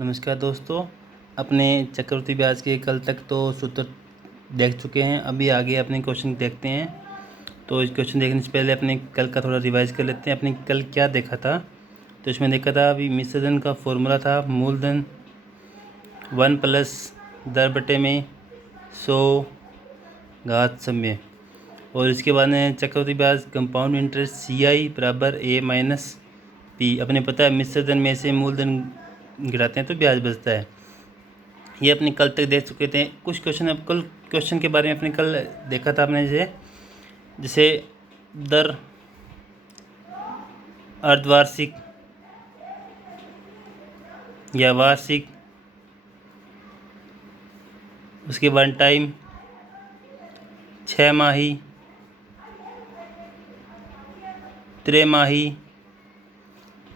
नमस्कार दोस्तों, अपने चक्रवृद्धि ब्याज के कल तक तो सूत्र देख चुके हैं। अभी आगे अपने क्वेश्चन देखते हैं। तो इस क्वेश्चन देखने से पहले अपने कल का थोड़ा रिवाइज कर लेते हैं। अपने कल क्या देखा था, तो इसमें देखा था अभी मिश्रधन का फॉर्मूला था मूलधन 1 प्लस दर बटे में 100 घात समय, और इसके बाद में चक्रवृद्धि ब्याज कंपाउंड इंटरेस्ट CI बराबर A माइनस P। अपने पता है मिश्रधन में से मूलधन गिराते हैं तो ब्याज बचता है। ये अपने कल तक देख चुके थे। कुछ क्वेश्चन अब कल क्वेश्चन के बारे में अपने कल देखा था अपने जैसे दर अर्धवार्षिक या वार्षिक, उसके बाद टाइम 6 माही, त्रैमाही,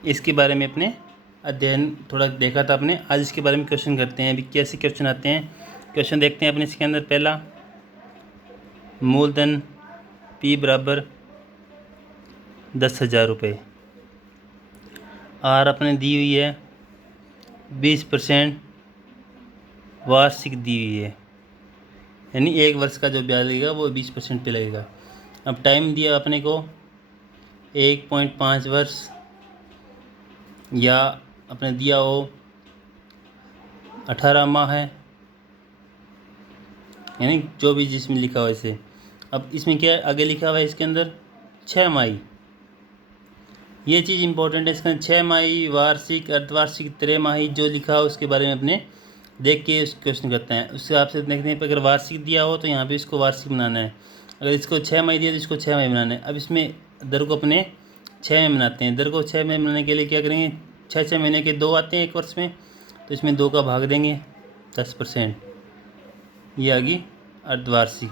इसके बारे में अपने अध्ययन थोड़ा देखा था अपने। आज इसके बारे में क्वेश्चन करते हैं। अभी कैसे क्वेश्चन आते हैं, क्वेश्चन देखते हैं अपने। इसके अंदर पहला मूलधन P बराबर 10,000 रुपये, आर अपने दी हुई है 20% वार्षिक दी हुई है, यानी 1 वर्ष का जो ब्याज लगेगा वो 20% पे लगेगा। अब टाइम दिया अपने को 1.5 वर्ष, या अपने दिया हो 18 माह है, यानी जो भी जिसमें लिखा हुआ इसे। अब इसमें क्या आगे लिखा हुआ है इसके अंदर 6 माही, ये चीज़ इंपॉर्टेंट है। इसके अंदर 6 माही, वार्षिक, अर्धवार्षिक, त्रैमाही जो लिखा हो उसके बारे में अपने देख के उस क्वेश्चन करते हैं। उससे आपसे देखते हैं अगर वार्षिक दिया हो तो यहाँ पे इसको वार्षिक बनाना है, अगर इसको 6 माही दिया तो इसको 6 माही बनाना है। अब इसमें दर को अपने 6 में बनाते हैं। दर को 6 में बनाने के लिए क्या करेंगे, 6 महीने के 2 आते हैं 1 वर्ष में, तो इसमें 2 का भाग देंगे 10%, ये आ गई अर्धवार्षिक।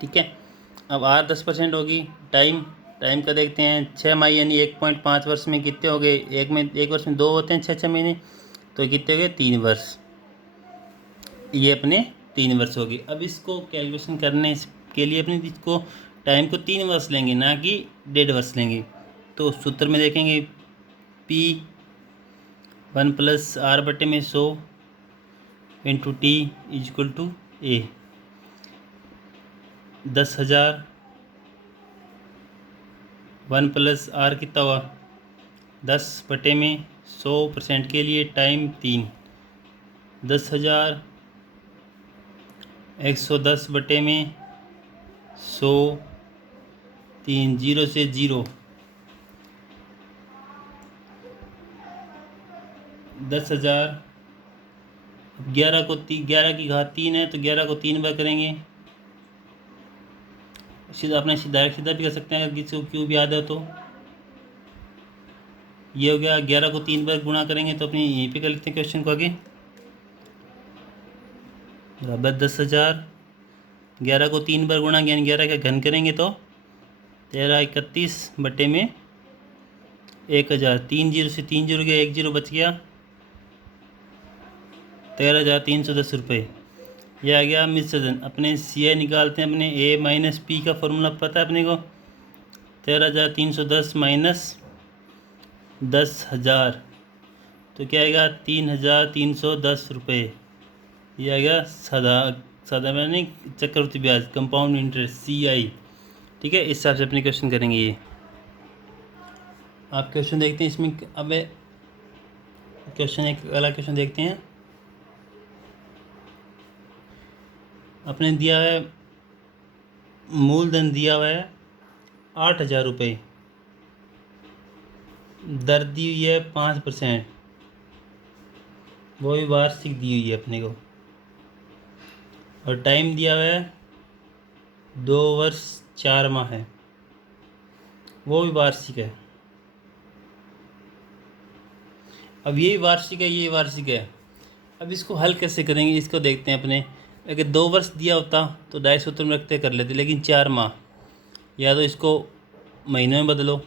ठीक है, अब R 10% होगी। टाइम का देखते हैं 6 माही यानी 1.5 वर्ष में कितने हो गए, एक वर्ष में 2 होते हैं 6 महीने, तो कितने हो गए 3 वर्ष, ये अपने 3 वर्ष हो गए। अब इसको कैलकुलेशन करने के लिए अपने इसको टाइम को 3 वर्ष लेंगे, ना कि 1.5 वर्ष लेंगे। तो सूत्र में देखेंगे P 1 प्लस R बटे में 100 into T equal to A। 10,000 1 plus R कितना हुआ 10 बटे में 100% के लिए टाइम 3, 10,000 110 बटे में 100, 3 0 से 0, 10,000 11 की घात 3 है तो 11 को 3 बार करेंगे। सीधा अपने डायरेक्ट सीधा भी कर सकते हैं अगर किसी को क्यूब याद है तो। ये हो गया, 11 को 3 बार गुणा करेंगे तो अपने यहीं पे कर लेते हैं क्वेश्चन को आगे। बराबर 10,000 11 को 3 बार गुणा यानी 11 का घन करेंगे तो 1331 बटे में 1,000, 3 0 से 3 0 गया, 1 0 बच गया, 13,310 रुपये। यह आ गया मिश्रधन। अपने CI निकालते हैं। अपने A माइनस P का फॉर्मूला पता है अपने को, 13,310 माइनस 10,000, तो क्या आएगा 3,310 रुपये। यह आ गया सादा मैंने चक्रवृद्धि ब्याज कंपाउंड इंटरेस्ट CI। ठीक है, इस हिसाब से अपने क्वेश्चन करेंगे। ये आप क्वेश्चन देखते हैं इसमें। अब क्वेश्चन एक अगला क्वेश्चन देखते हैं। अपने दिया है मूलधन दिया हुआ है 8,000 रुपये, दर दी हुई है 5%, वो भी वार्षिक दी हुई है अपने को, और टाइम दिया हुआ है 2 वर्ष 4 माह है, वो भी वार्षिक है। अब ये वार्षिक है, ये वार्षिक है। अब इसको हल कैसे करेंगे, इसको देखते हैं अपने। अगर 2 वर्ष दिया होता तो 2.5 सूत्र में रखते कर लेते, लेकिन 4 माह, या तो इसको महीनों में बदलो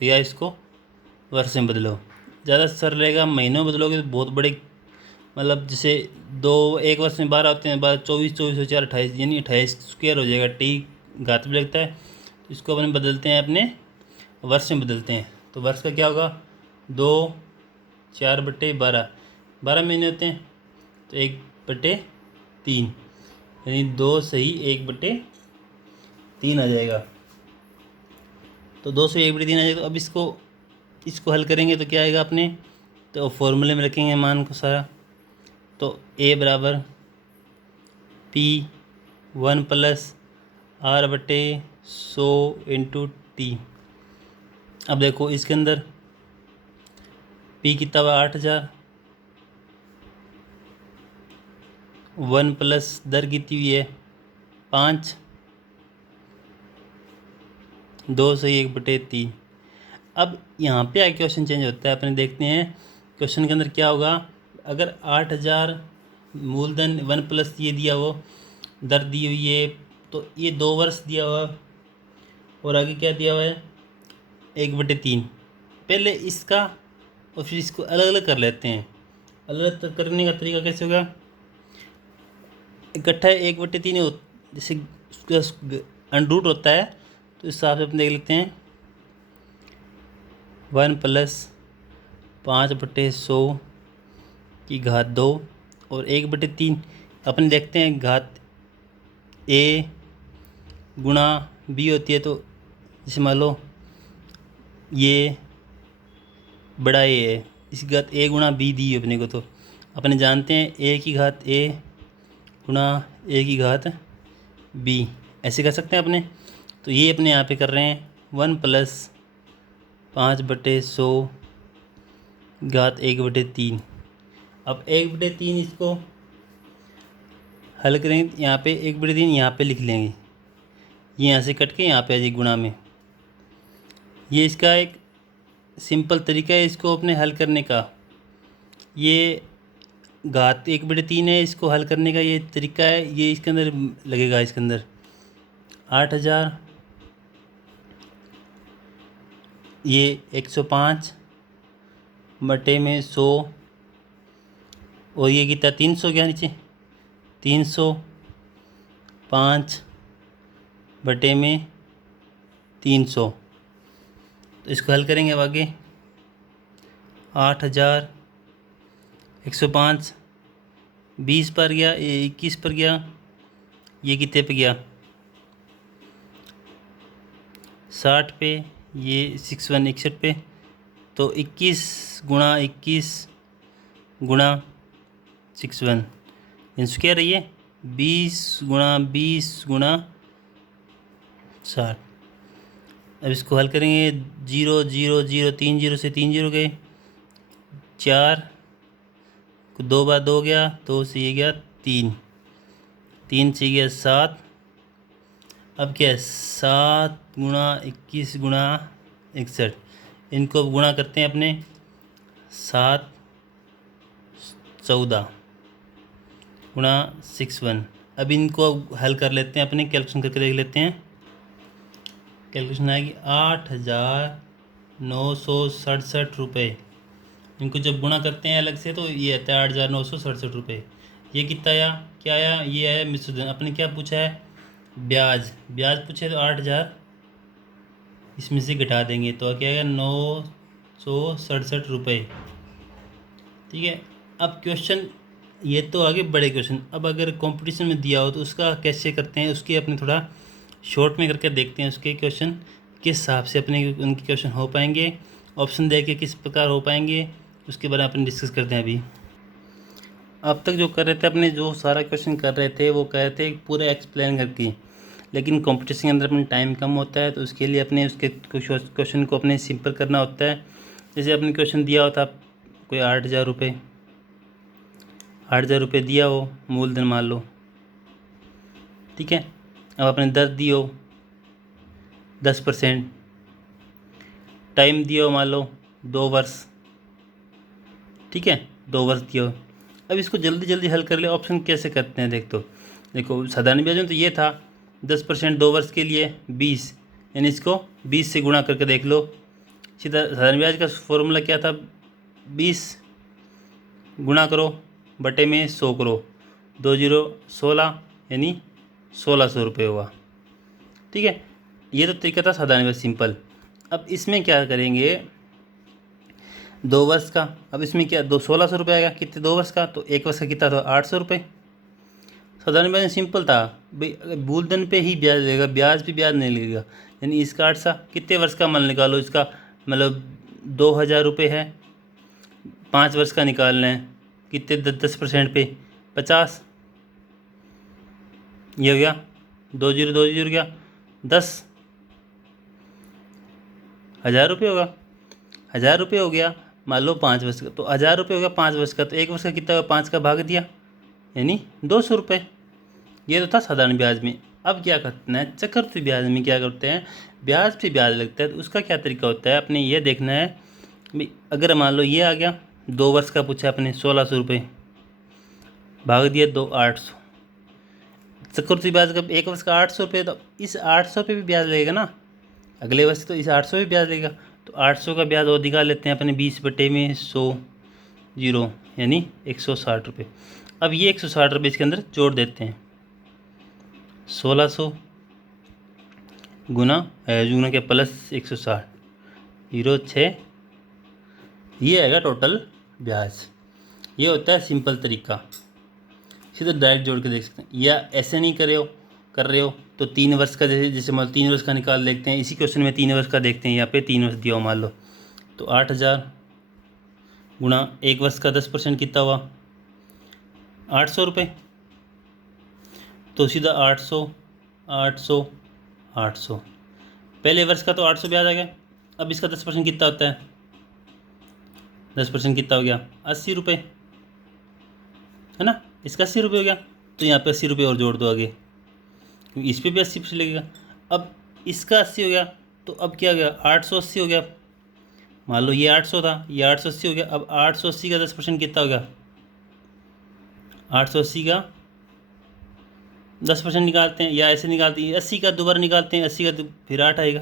या इसको वर्ष में बदलो, ज़्यादा सर रहेगा। महीनों में बदलोगे तो बहुत बड़े, मतलब जैसे 1 वर्ष में 12 होते हैं, 12 24 24 और 4 28, यानी 28 स्क्वायर हो जाएगा। T घात में लगता है, तो इसको अपने बदलते हैं, अपने वर्ष में बदलते हैं। तो वर्ष का क्या होगा, 2 4/12, 12 महीने होते हैं, तो 1/3, यानी 2 सही 1/3 आ जाएगा। तो 2 सही 1/3 आ जाएगा। अब इसको हल करेंगे तो क्या आएगा अपने, तो फॉर्मूले में रखेंगे मान को सारा। तो a बराबर P1 + R/100 × T। अब देखो इसके अंदर P कितना हुआ, 8000, 1 प्लस दर कितनी हुई है, 5, 2 सही 1/3। अब यहाँ पे आगे क्वेश्चन चेंज होता है, अपने देखते हैं क्वेश्चन के अंदर क्या होगा। अगर 8000 मूलधन 1 प्लस ये दिया हो, दर दी हुई है, तो ये 2 वर्ष दिया हुआ और आगे क्या दिया हुआ है, 1/3। पहले इसका और फिर इसको अलग अलग कर लेते हैं। अलग अलग करने का तरीका कैसे होगा, इकट्ठा 1/3 हो, जैसे उसका अंडरूट होता है, तो इस हिसाब से अपन देख लेते हैं। 1 + 5/100 की घात 2 और 1/3 अपन देखते हैं घात a गुणा b होती है। तो जैसे मान लो ये बड़ा a है, इसकी घात a गुणा b दी है अपने को, तो अपने जानते हैं a की घात a गुणा a की घात b, ऐसे कर सकते हैं अपने। तो ये अपने यहाँ पे कर रहे हैं 1 + 5/100 घात 1/3। अब 1/3 इसको हल करेंगे, यहाँ पे 1/3 यहाँ पे लिख लेंगे, ये यहाँ से कट के यहाँ पे आ जाए गुणा में। ये इसका एक सिंपल तरीका है इसको अपने हल करने का। ये घात 1/3 है, इसको हल करने का ये तरीका है। ये इसके अंदर लगेगा, इसके अंदर 8000, ये 105/100 और ये कितना 300, क्या नीचे 305/300। तो इसको हल करेंगे अब आगे। 8000 105 20 पर गया, ये 21 पर गया, ये कितने पे गया 60 पे, ये 61 पे। तो 21 गुणा 21 गुणा 61 इंसू क्या रही है, 20 गुणा 20 गुणा 60। अब इसको हल करेंगे, 0 0 0 3 0 से 3 0 गए, 4 2 बार 2 गया, 2 से ये गया 3, 3 से गया 7। अब क्या है 7 गुणा 21 गुणा 61, इनको अब गुणा करते हैं अपने, 7 14 गुणा 61। अब इनको हल कर लेते हैं अपने, कैलकुलेशन करके देख लेते हैं। कैलकुलेशन आएगी 8967 रुपये। इनको जब गुणा करते हैं अलग से तो ये आता है 8967 रुपये। ये कितना आया, क्या आया, ये आया मिश्रधन। अपने क्या पूछा है, ब्याज पूछे, तो 8000 इसमें से घटा देंगे तो क्या आएगा 967 रुपये। ठीक है। अब क्वेश्चन ये तो आगे बड़े क्वेश्चन। अब अगर कंपटीशन में दिया हो तो उसका कैसे करते हैं, उसके अपने थोड़ा शॉर्ट में करके देखते हैं, उसके क्वेश्चन किस हिसाब से अपने उनके क्वेश्चन हो पाएंगे, ऑप्शन दे के किस प्रकार हो पाएंगे, उसके बारे में अपन डिस्कस करते हैं। अभी अब तक जो कर रहे थे अपने, जो सारा क्वेश्चन कर रहे थे वो कर रहे थे पूरा एक्सप्लेन करके, लेकिन कंपटीशन के अंदर अपने टाइम कम होता है, तो उसके लिए अपने उसके क्वेश्चन को अपने सिंपल करना होता है। जैसे अपने क्वेश्चन दिया होता कोई 8000 रुपये, 8000 रुपये दिया हो, मूलधन मान लो, ठीक है। अब अपने दर दी हो 10%, टाइम दिया हो मान लो 2 वर्ष, ठीक है, 2 वर्ष दिया हो। अब इसको जल्दी जल्दी हल कर ले। ऑप्शन कैसे करते हैं, देखो साधारण ब्याज में तो ये था 10% 2 वर्ष के लिए 20, यानी इसको 20 से गुणा करके देख लो। सीधा साधारण ब्याज का फॉर्मूला क्या था, 20 गुणा करो बटे में 100 करो, 2 0 16, यानी 1600 रुपये हुआ। ठीक है, ये तो तरीका था साधारण ब्याज सिंपल। अब इसमें क्या करेंगे, 2 वर्ष का। अब इसमें क्या 1600 रुपये आएगा, कितने 2 वर्ष का, तो 1 वर्ष का कितना था 800 रुपये। साधारण ब्याज सिंपल था भाई, मूलधन पे ही ब्याज लगेगा, ब्याज पे ब्याज नहीं लगेगा। यानी इसका 800 कितने वर्ष का मान निकालो, इसका मतलब 2000 रुपये है, 5 वर्ष का निकालना है, कितने 10% पे 50, ये हो गया 20 हो गया 10,000 रुपये होगा, 1000 रुपये हो गया। मान लो 5 वर्ष का, तो 1000 रुपये हो गया 5 वर्ष का, तो 1 वर्ष का कितना हुआ, 5 का भाग दिया यानी 200 रुपये। ये तो था साधारण ब्याज में। अब क्या करना है, चक्रवृद्धि ब्याज में क्या करते हैं, ब्याज पे ब्याज लगता है, तो उसका क्या तरीका होता है, अपने ये देखना है भाई। अगर मान लो ये आ गया 2 वर्ष का पूछा अपने 1600 रुपये, भाग दिया 800। चक्रवृद्धि ब्याज का 1 वर्ष का 800 रुपये, तो इस 800 पे भी ब्याज लगेगा ना, अगले वर्ष तो इस 800 पे ब्याज लगेगा। तो 800 का ब्याज और निकाल लेते हैं अपने 20/100 यानी 160 रुपये। अब ये 160 रुपये इसके अंदर जोड़ देते हैं, 1600 गुना के प्लस 160 06, ये आएगा टोटल ब्याज। ये होता है सिंपल तरीका, सीधे डायरेक्ट जोड़ के देख सकते हैं। या ऐसे नहीं कर रहे हो तो 3 वर्ष का, जैसे मान लो 3 वर्ष का निकाल देखते हैं। इसी क्वेश्चन में 3 वर्ष का देखते हैं, यहाँ पे 3 वर्ष दिया हो मान लो, तो 8000 गुना 1 वर्ष का 10% कितना हुआ 800 रुपये। तो सीधा 800 800 800, पहले वर्ष का तो 800 ब्याज आ गया। अब इसका 10% कितना होता है, 10% कितना हो गया 80 रुपये, है ना। इसका 80 रुपये हो गया, तो यहाँ पे 80 रुपये और जोड़ दो आगे, क्योंकि इस पर भी 80% लगेगा। अब इसका 80 हो गया, तो अब क्या हो गया 880 हो गया। मान लो ये 800 था, ये 880 हो गया। अब 880 का 10% कितना हो गया, 880 का 10% निकालते हैं, या ऐसे निकालते हैं 80 का दोबारा निकालते हैं, 80 का तो फिर 8 आएगा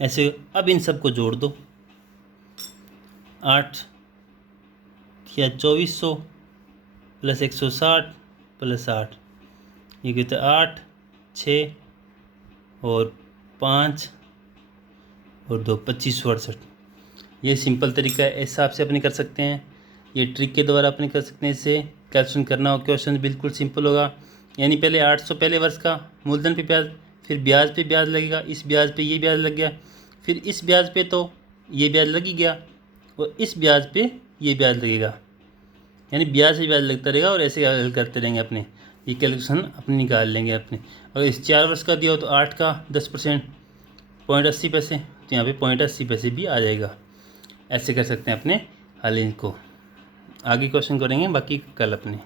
ऐसे। अब इन सबको जोड़ दो, 8 या 2400 प्लस 160 प्लस 8, ये कहते हैं 8 6 और 5 और 2 2568। ये सिंपल तरीका है, इस हिसाब से अपने कर सकते हैं। ये ट्रिक के द्वारा अपने कर सकते हैं। इससे कैलकुलेशन करना हो, क्वेश्चन बिल्कुल सिंपल होगा। यानी पहले 800 पहले वर्ष का मूलधन पे ब्याज, फिर ब्याज पे ब्याज लगेगा, इस ब्याज पे ये ब्याज लग गया, फिर इस ब्याज पे तो ये ब्याज लग ही गया, और इस ब्याज पे ये ब्याज लगेगा, यानी ब्याज पे ब्याज लगता रहेगा। और ऐसे हल करते रहेंगे अपने, ये कैलकुलेशन अपने निकाल लेंगे अपने। अगर इस 4 वर्ष का दिया हो तो 8 का 10% 0.80 पैसे, तो यहाँ पे 0.80 पैसे भी आ जाएगा। ऐसे कर सकते हैं अपने हल इनको। आगे क्वेश्चन करेंगे बाकी कल अपने।